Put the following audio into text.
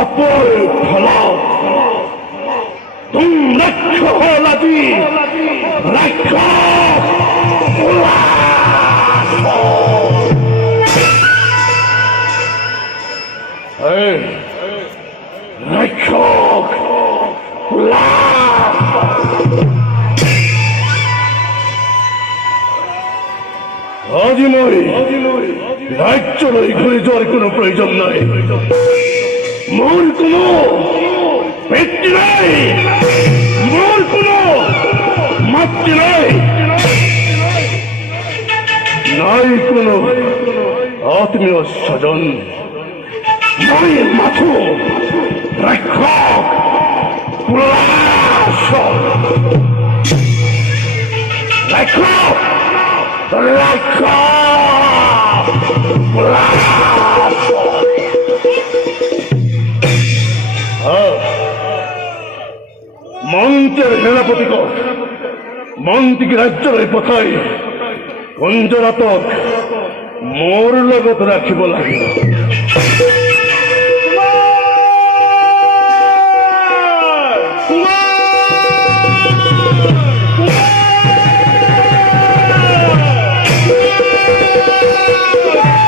আপল ফলা তুম রক্ষ লাগি রক্ষ রক্ষক আজিময় রাজ্য নয় ঘুরে যাওয়ার কোনো প্রয়োজন নাই মোর কোনো ব্যক্তি নাই মোর কোনো মাতৃ নাই নাই কোনো আত্মীয় স্বজন মই মাথু রক্ষক কুলাসল রক্ষক মন্ত্রের সেনাপতি মন্ত্রীকে রাজ্যের পথায় কঞ্জ নাটক মোর লগত রাখিব লাগিব।